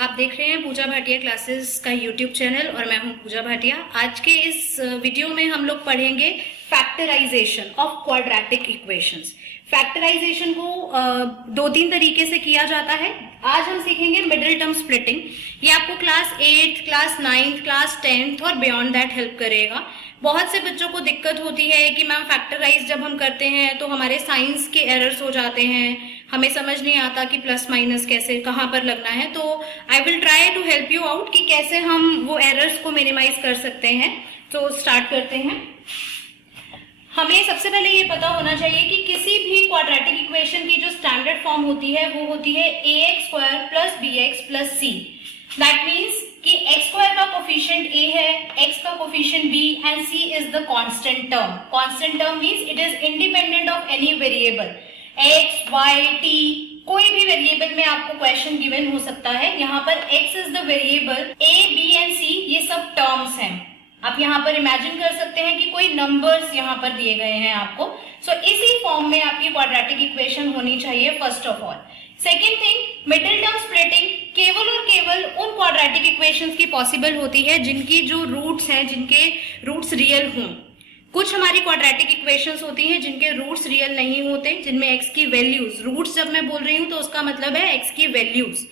आप देख रहे हैं पूजा भाटिया क्लासेस का यूट्यूब चैनल और मैं हूं पूजा भाटिया। आज के इस वीडियो में हम लोग पढ़ेंगे factorization of quadratic equations. Factorization को दो तीन तरीके से किया जाता है। आज हम सीखेंगे मिडिल टर्म स्प्लिटिंग। ये आपको क्लास 8, क्लास 9, क्लास 10 और बियॉन्ड दैट हेल्प करेगा। बहुत से बच्चों को दिक्कत होती है कि मैम फैक्टराइज जब हम करते हैं तो हमारे साइंस के एरर्स हो जाते हैं, हमें समझ नहीं आता कि प्लस माइनस कैसे कहाँ पर लगना है। तो I will try to help you out कि कैसे हम वो एरर्स को मिनिमाइज कर सकते हैं। तो स्टार्ट करते हैं। हमें सबसे पहले ये पता होना चाहिए कि किसी भी क्वाड्रेटिक इक्वेशन की जो स्टैंडर्ड फॉर्म होती है वो होती है ax² plus bx plus c। That means कि x² का कोफिशिएंट a है, x का coefficient b and c is the constant term. Constant term means it is independent of any variable x, y, t। कोई भी variable में आपको question given हो सकता है। यहाँ पर x is the variable, a, b and c ये सब टर्म्स हैं। आप यहाँ पर इमेजिन कर सकते हैं कि कोई नंबर्स यहाँ पर दिए गए हैं आपको। सो इसी फॉर्म में आपकी क्वाड्रेटिक इक्वेशन होनी चाहिए first of all. Second thing, middle term splitting केवल और केवल उन क्वाड्रेटिक इक्वेशंस की पॉसिबल होती है जिनकी जो रूट्स हैं, जिनके रूट्स रियल हों। कुछ हमारी क्वाड्रेटिक इक्वेशंस होती हैं जिनके रूट्स रियल नहीं होते, जिनमें एक्स की वैल्यूज, रूट्स जब मैं बोल रही हूँ तो उसका मतलब है एक्स की वैल्यूज।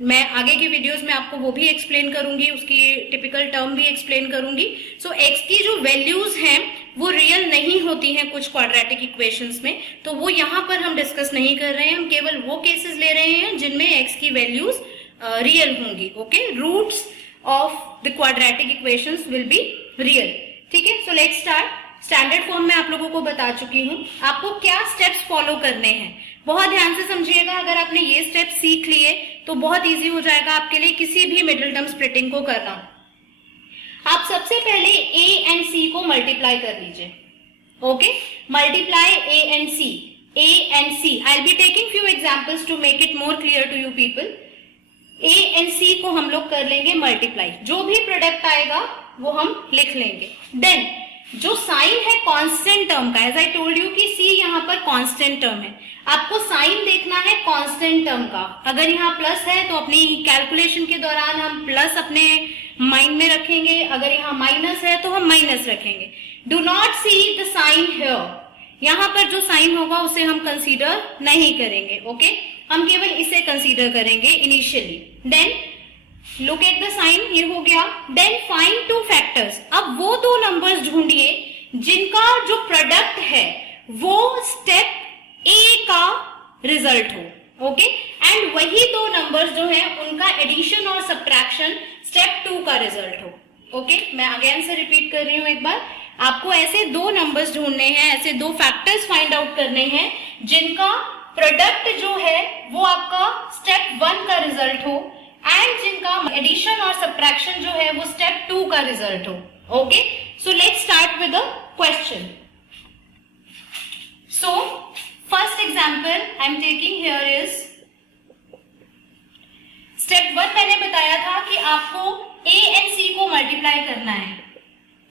मैं आगे की वीडियोस में आपको वो भी एक्सप्लेन करूंगी, उसकी टिपिकल टर्म भी एक्सप्लेन करूंगी। सो एक्स की जो वैल्यूज हैं वो रियल नहीं होती हैं कुछ क्वाड्रेटिक इक्वेशंस में, तो वो यहाँ पर हम डिस्कस नहीं कर रहे हैं। हम केवल वो केसेस ले रहे हैं जिनमें एक्स की वैल्यूज रियल होंगी। Okay, roots of the quadratic equations will be real. ठीक है, so let's start. Standard form में आप लोगों को बता चुकी हूँ। आपको क्या स्टेप्स फॉलो करने हैं बहुत ध्यान से समझिएगा। अगर आपने ये स्टेप्स सीख लिए तो बहुत इजी हो जाएगा आपके लिए किसी भी मिडिल टर्म स्प्लिटिंग को करना। आप सबसे पहले a एंड c को मल्टीप्लाई कर लीजिए। Okay, multiply a and c, a and c। I will be taking few examples to make it more clear to you people. a and c को हम लोग कर लेंगे मल्टीप्लाई। जो भी प्रोडक्ट आएगा वो हम लिख लेंगे। देन जो साइन है कांस्टेंट टर्म का, एज आई टोल्ड यू कि c यहाँ पर कांस्टेंट टर्म है, आपको साइन देखना है कांस्टेंट टर्म का। अगर यहाँ प्लस है तो अपनी कैलकुलेशन के दौरान हम प्लस अपने माइंड में रखेंगे, अगर यहाँ माइनस है तो हम माइनस रखेंगे। Do not see the sign here. यहाँ पर जो साइन होगा उसे हम कंसीडर नहीं करेंगे। ओके, हम केवल इसे कंसीडर करेंगे initially. Then look at the sign, ये हो गया। Then find two factors. अब वो दो नंबर्स ढूंढिए जिनका जो प्रोडक्ट है वो स्टेप ए का रिजल्ट हो। ओके, एंड वही दो नंबर्स जो हैं उनका एडिशन और सब्ट्रैक्शन स्टेप 2 का रिजल्ट हो। ओके, मैं अगेन से रिपीट कर रही हूं एक बार। आपको ऐसे दो नंबर्स ढूंढने हैं, ऐसे दो फैक्टर्स फाइंड आउट करने हैं जिनका प्रोडक्ट जो है वो आपका स्टेप 1 का रिजल्ट हो एंड जिनका एडिशन और सब्ट्रैक्शन जो है वो स्टेप 2 का रिजल्ट हो। Okay, so let's start with the question. So first example I am taking here is step 1। मैंने बताया था कि आपको a एंड c को मल्टीप्लाई करना है।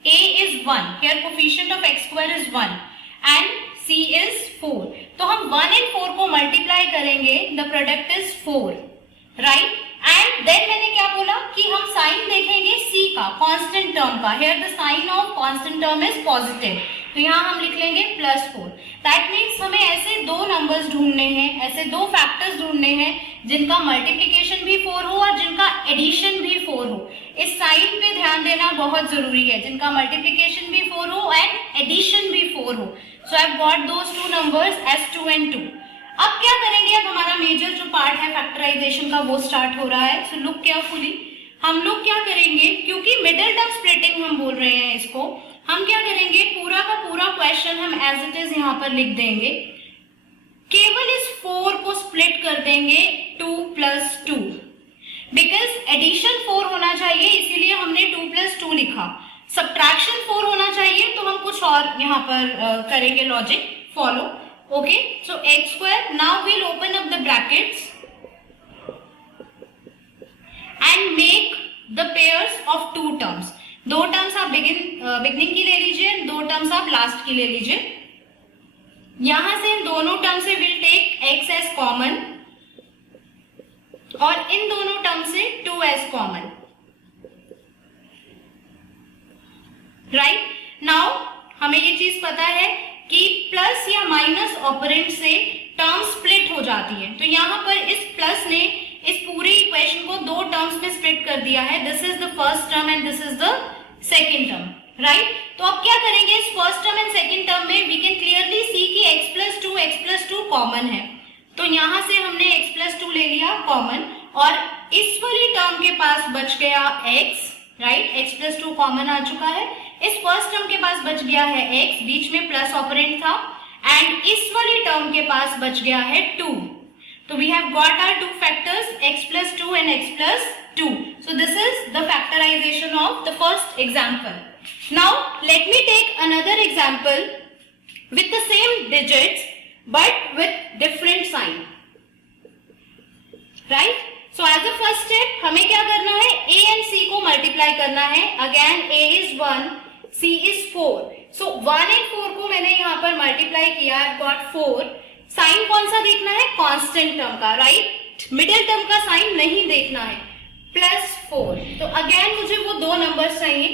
a is 1, here coefficient of x² is 1 and c is 4। तो हम 1 एंड 4 को मल्टीप्लाई करेंगे, the product is 4, right. And then मैंने क्या बोला कि हम साइन देखेंगे c का, कांस्टेंट टर्म का। Here the sign of constant term is positive, तो यहाँ हम लिख लेंगे +4। दैट मीन्स हमें ऐसे दो नंबर्स ढूंढने हैं, ऐसे दो फैक्टर्स ढूंढने हैं जिनका मल्टीप्लिकेशन भी 4 हो और जिनका एडिशन भी 4 हो। इस साइन पे ध्यान देना बहुत जरूरी है, जिनका मल्टीप्लिकेशन भी 4 हो एंड एडिशन भी 4 हो। So I have got those two numbers as 2 and 2। अब क्या करेंगे, अब हमारा मेजर जो पार्ट है फैक्टराइजेशन का वो स्टार्ट हो रहा है। सो लुक केयरफुली, हम लोग क्या करेंगे, क्योंकि मिडिल टर्म स्प्लिटिंग हम बोल रहे हैं इसको, हम क्या करेंगे, पूरा का पूरा क्वेश्चन हम एज इट इज यहाँ पर लिख देंगे। केवल इस 4 को स्प्लिट कर देंगे 2 + 2, बिकॉज एडिशन 4 होना चाहिए इसीलिए हमने 2 + 2 लिखा। सब्ट्रैक्शन 4 होना चाहिए तो हम कुछ और यहाँ पर करेंगे logic follow. Okay, so x², now we'll open up the brackets and make the pairs of 2 terms. 2 terms आप बिगिनिंग की ले लीजिए, 2 टर्म्स आप लास्ट की ले लीजिए। यहां से इन दोनों टर्म से will take x as common और इन दोनों टर्म से 2 एज कॉमन, राइट। नाउ हमें ये चीज पता है कि प्लस या माइनस ऑपरेंड से टर्म स्प्लिट हो जाती है, तो यहाँ पर इस प्लस ने इस पूरी इक्वेशन को 2 टर्म्स में स्प्लिट कर दिया है। This is the first term and this is the second term, right. तो अब क्या करेंगे, इस first term and second term में वी कैन क्लियरली सी कि x प्लस टू कॉमन है, तो यहां से हमने x प्लस टू ले लिया कॉमन, और इस वाली टर्म के पास बच गया x, right. x plus two common आ चुका है, इस फर्स्ट टर्म के पास बच गया है x, बीच में प्लस ऑपरेंड था, एंड इस वाली टर्म के पास बच गया है 2। तो we have got our two factors x plus two and x plus two. So this is the factorisation of the first example. Now let me take another example with the same digits but with different sign, right? So as a first step हमें क्या करना है, a and c को multiply करना है। Again a is 1, c is 4. So 1 and 4 को मैंने यहाँ पर multiply किया, I've got 4. साइन कौन सा देखना है, कांस्टेंट टर्म का, राइट। मिडिल टर्म का साइन नहीं देखना है, +4। तो अगेन मुझे वो 2 नंबर्स चाहिए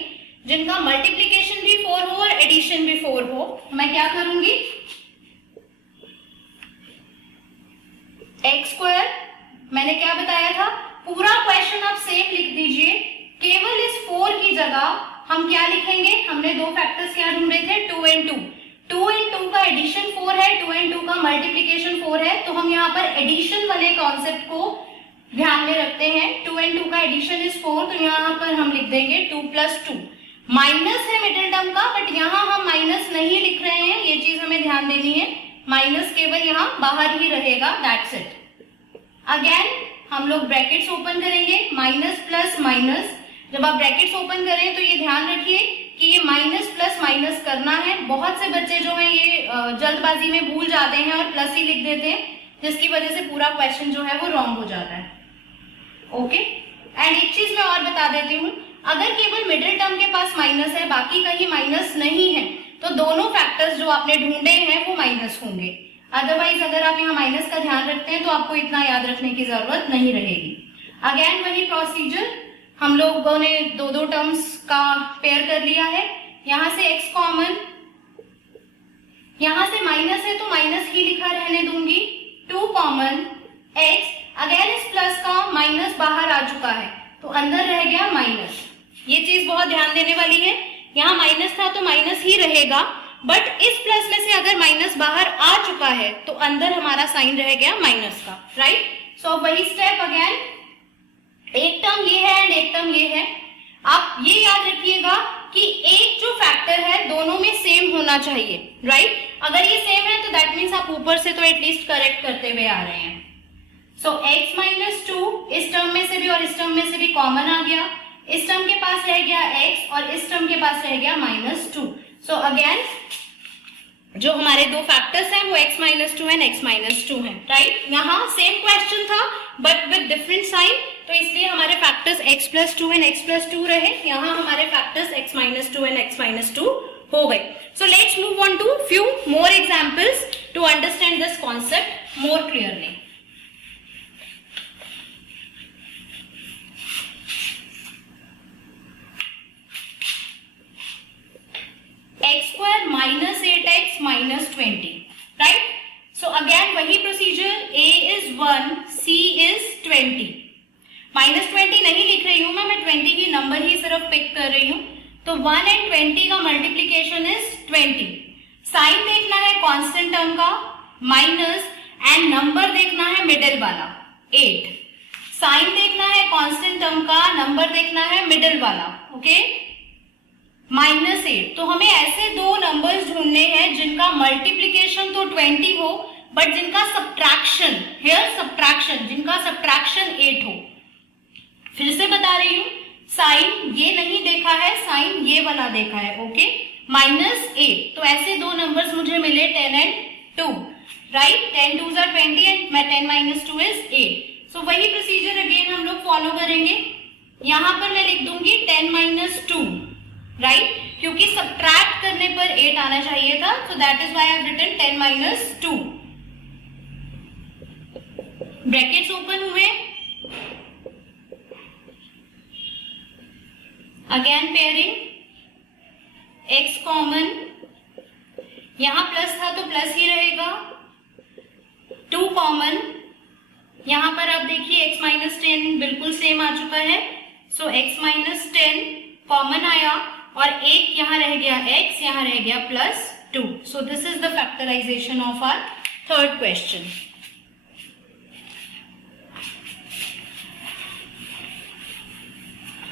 जिनका मल्टीप्लीकेशन भी 4 हो और एडिशन भी 4 हो। मैं क्या करूंगी, x², मैंने क्या बताया था, पूरा क्वेश्चन आप सेम लिख दीजिए, केवल इस 4 की जगह हम क्या लिखेंगे, हमने 2 फैक्टर्स क्या ढूंढे थे, 2 and 2। 2 and 2 का एडिशन 4 है, 2 and 2 का मल्टीप्लीकेशन 4 है, तो हम यहाँ पर एडिशन वाले कॉन्सेप्ट को ध्यान में रखते हैं। 2 and 2 का एडिशन इज 4, तो यहाँ पर हम लिख देंगे 2 + 2। माइनस है मिडिल टर्म का, बट यहाँ हम माइनस नहीं लिख रहे हैं, ये चीज हमें ध्यान देनी है, माइनस केवल यहाँ बाहर ही रहेगा, दैट्स इट। अगेन हम लोग ब्रैकेट्स ओपन करेंगे, माइनस प्लस माइनस। जब आप ब्रैकेट्स ओपन करें तो ये ध्यान रखिए कि ये माइनस प्लस माइनस करना है। बहुत से बच्चे जो हैं ये जल्दबाजी में भूल जाते हैं और प्लस ही लिख देते हैं, जिसकी वजह से पूरा क्वेश्चन जो है वो रॉन्ग हो जाता है, ओके। एंड एक चीज मैं और बता देती हूँ, अगर केवल मिडिल टर्म के पास माइनस है, बाकी कहीं माइनस नहीं है, तो दोनों फैक्टर्स जो आपने ढूंढे हैं वो माइनस होंगे। अदरवाइज अगर आप यहाँ माइनस का ध्यान रखते हैं तो आपको इतना याद रखने की जरूरत नहीं रहेगी। अगेन वही प्रोसीजर, हम लोगों ने 2 टर्म्स का पेयर कर लिया है। यहाँ से x कॉमन, यहाँ से माइनस है तो माइनस ही लिखा रहने दूंगी, 2 कॉमन, x, अगेन इस प्लस का माइनस बाहर आ चुका है तो अंदर रह गया माइनस। ये चीज बहुत ध्यान देने वाली है, यहाँ माइनस था तो माइनस ही रहेगा, बट इस प्लस में से अगर माइनस बाहर आ चुका है तो अंदर हमारा साइन रह गया माइनस का, राइट। सो वही स्टेप अगेन, एक टर्म ये है एंड एक टर्म ये है। आप ये याद रखिएगा कि एक जो फैक्टर है दोनों में सेम होना चाहिए, राइट। अगर ये सेम है तो दैट मीन्स आप ऊपर से तो एटलीस्ट करेक्ट करते हुए आ रहे हैं। सो x - 2 इस टर्म में से भी और इस टर्म में से भी कॉमन आ गया, इस टर्म के पास रह गया x और इस टर्म के पास रह गया -2। सो अगेन जो हमारे 2 फैक्टर्स हैं वो x - 2 एंड x - 2 हैं, राइट। यहाँ सेम क्वेश्चन था बट विद डिफरेंट साइन, तो इसलिए हमारे फैक्टर्स x + 2 एंड x + 2 रहे, यहाँ हमारे फैक्टर्स x - 2 एंड x - 2 हो गए। So let's move on to few more examples to understand this concept more clearly. x² - 8x - 20, right? So again वही procedure, a is 1, c is 20. -20 नहीं लिख रही हूं मैं 20 ही नंबर ही सिर्फ पिक कर रही हूं, तो 1 एंड 20 का मल्टीप्लीकेशन इज 20। साइन देखना है कांस्टेंट टर्म का माइनस, एंड नंबर देखना है मिडिल वाला 8। साइन देखना है कांस्टेंट टर्म का, नंबर देखना है मिडिल वाला, ओके, -8। तो हमें ऐसे 2 नंबर्स ढूंढने हैं जिनका मल्टीप्लीकेशन तो 20 हो बट जिनका सब्ट्रैक्शन, हियर सब्ट्रैक्शन, जिनका सब्ट्रैक्शन 8 हो। फिर से बता रही हूं, साइन ये नहीं देखा है, साइन ये वाला देखा है, ओके, -8। तो ऐसे 2 नंबर्स मुझे मिले 10 and 2, right. 10 2s are 20 and 10 - 2 is 8। सो वही प्रोसीजर अगेन हम लोग फॉलो करेंगे। यहां पर मैं लिख दूंगी 10 - 2, राइट, क्योंकि सब्ट्रैक्ट करने पर 8 आना चाहिए था, so that is why I have written 10 - 2। Brackets open हुए, अगेन पेयरिंग, x कॉमन, यहां प्लस था तो प्लस ही रहेगा, 2 कॉमन, यहां पर आप देखिए x माइनस 10 बिल्कुल सेम आ चुका है, सो x माइनस 10 कॉमन आया और एक यहां रह गया x, यहां रह गया plus 2. So this is the factorisation of our third question.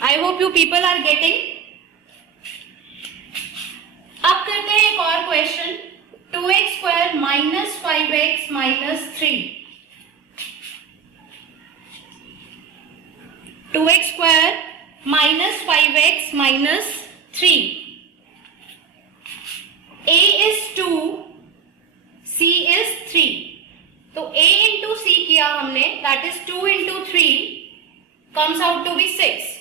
I hope you people are getting. अब करते हैं एक और question. 2x square minus 5x minus 3. 2x square minus 5x minus 3. a is 2, c is 3. तो a into c किया हमने, that is 2 into 3 comes out to be 6.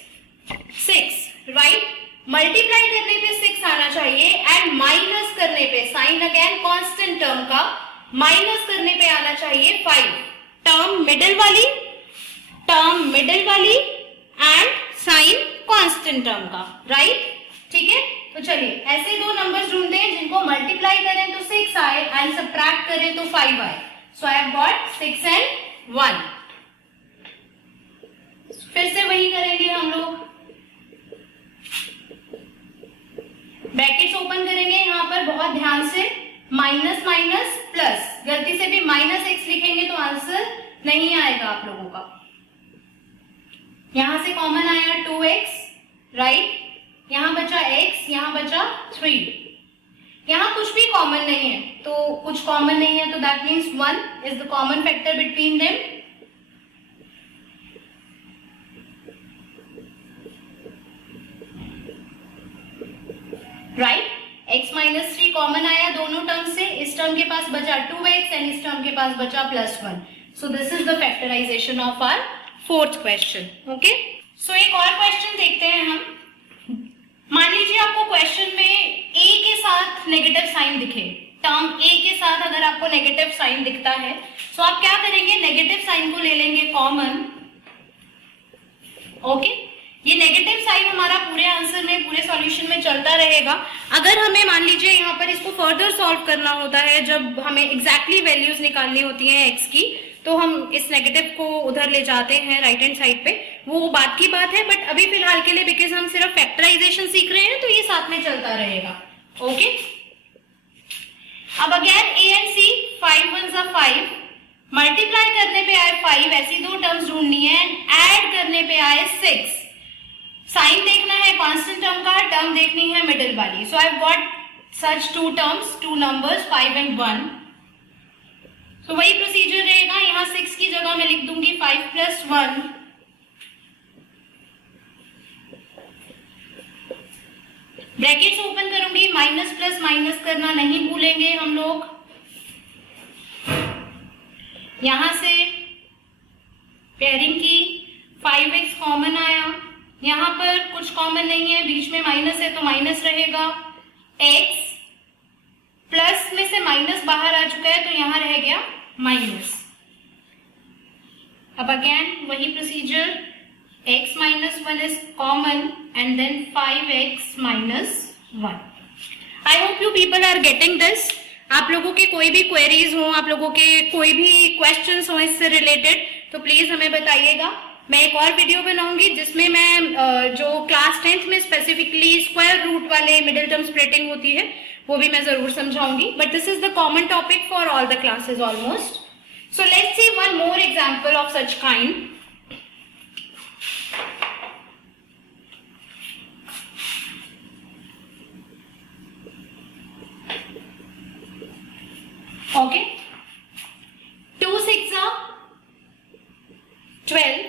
6, right? Multiply करने पे 6 आना चाहिए एंड माइनस करने पे, साइन अगेन कांस्टेंट टर्म का, माइनस करने पे आना चाहिए 5. टर्म मिडिल वाली एंड साइन कांस्टेंट टर्म का, राइट? ठीक है, तो चलिए ऐसे दो नंबर्स ढूंढते हैं जिनको मल्टीप्लाई करें तो 6 आए एंड सब्ट्रैक्ट करें तो 5 आए. सो आई हैव गॉट 6 and 1. फिर से वही करेंगे हम लोग, ब्रैकेट्स ओपन करेंगे यहां पर बहुत ध्यान से, माइनस माइनस प्लस, गलती से भी माइनस x लिखेंगे तो आंसर नहीं आएगा आप लोगों का. यहां से कॉमन आया 2x, राइट? यहां बचा x, यहां बचा 3. यहां कुछ भी कॉमन नहीं है, तो कुछ कॉमन नहीं है तो that means 1 is the common factor between them. Right? x minus 3 common आया दोनों टर्म से, इस टर्म के पास बचा 2x एंड इस टर्म के पास बचा plus 1. So this is the factorisation of our fourth question. Okay, so एक और क्वेश्चन देखते हैं हम. मान लीजिए आपको क्वेश्चन में a के साथ नेगेटिव साइन दिखे, टर्म a के साथ अगर आपको नेगेटिव साइन दिखता है तो आप क्या करेंगे, नेगेटिव साइन को ले लेंगे कॉमन. ओके, ये नेगेटिव साइन हमारा पूरे आंसर में, पूरे सॉल्यूशन में चलता रहेगा. अगर हमें मान लीजिए यहाँ पर इसको फर्दर सॉल्व करना होता है, जब हमें एग्जैक्टली वैल्यूज निकालनी होती हैं x की, तो हम इस नेगेटिव को उधर ले जाते हैं राइट हैंड साइड पे, वो बात की बात है. बट अभी फिलहाल के लिए बिकॉज हम सिर्फ फैक्टराइजेशन सीख रहे हैं तो ये साथ में चलता रहेगा. ओके, अब अगेन a एंड c, 5 1 जा 5, मल्टीप्लाई करने पे आए 5, ऐसी दो टर्म्स ढूंढनी है, ऐड करने पे आए 6. साइन देखना है कांस्टेंट टर्म का, टर्म देखनी है मिडिल वाली. So I have got such two terms, two numbers 5 and 1. So वही प्रोसीजर रहेगा, यहाँ 6 की जगह मैं लिख दूंगी 5 plus 1. ब्रैकेट्स ओपन करूंगी, माइनस प्लस माइनस करना नहीं भूलेंगे हम लोग. यहां से पेयरिंग की, 5x कॉमन आया, यहां पर कुछ कॉमन नहीं है, बीच में माइनस है तो माइनस रहेगा. x प्लस में से माइनस बाहर आ चुका है तो यहां रह गया माइनस. अब अगेन वही procedure, x minus 1 is common and then 5x minus 1. I hope you people are getting this. आप लोगों के कोई भी क्वेरीज हो, आप लोगों के कोई भी क्वेश्चंस हो इससे रिलेटेड, तो प्लीज हमें बताइएगा. मैं एक और वीडियो बनाऊंगी जिसमें मैं जो क्लास 10th में स्पेसिफिकली स्क्वायर रूट वाले मिडिल टर्म स्प्लिटिंग होती है वो भी मैं जरूर समझाऊंगी. But this is the common topic for all the classes almost. So let's see one more example of such kind. Okay, 2 6 12,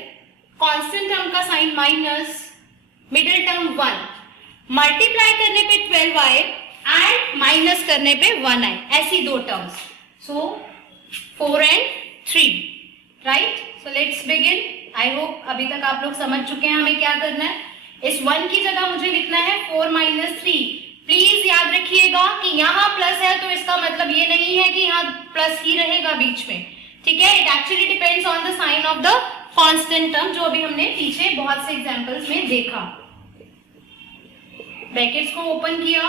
constant term का sign minus, middle term 1, multiply करने पे 12 आए एंड माइनस करने पे 1 आए, ऐसी दो terms. So 4 and 3, right? So let's begin. I hope अभी तक आप लोग समझ चुके हैं हमें क्या करना है. इस 1 की जगह मुझे लिखना है 4 minus 3. प्लीज याद रखिएगा कि यहाँ प्लस है तो इसका मतलब ये नहीं है कि यहाँ प्लस ही रहेगा बीच में. ठीक है, it actually depends on the sign of the constant term, जो अभी हमने पीछे बहुत से एग्जांपल्स में देखा. ब्रैकेट्स को ओपन किया,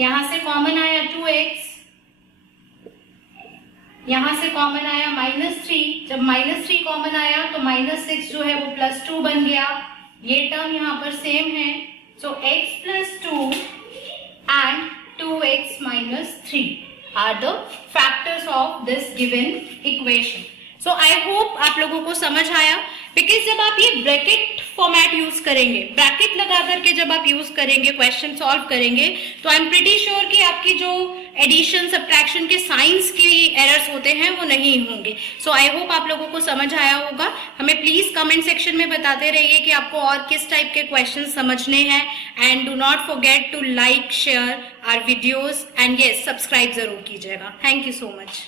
यहां से कॉमन आया 2x, यहां से कॉमन आया -3, जब -3 कॉमन आया तो -6 जो है वो +2 बन गया, ये टर्म यहाँ पर सेम है, सो x + 2 and 2x - 3 are the factors of this given equation. So I hope आप लोगों को समझ आया, बिकॉज जब आप ये ब्रैकेट फॉर्मेट यूज करेंगे, ब्रैकेट लगा करके जब आप यूज करेंगे, क्वेश्चन सॉल्व करेंगे, तो आई एम प्रीटी श्योर कि आपकी जो एडिशन सब्ट्रैक्शन के साइंस की एरर्स होते हैं वो नहीं होंगे. सो आई होप आप लोगों को समझ आया होगा. हमें प्लीज कमेंट सेक्शन में बताते रहिए कि आपको और किस टाइप के क्वेश्चन समझने हैं, and do not forget to like, share our videos, and yes, subscribe जरूर कीजिएगा. Thank you so much.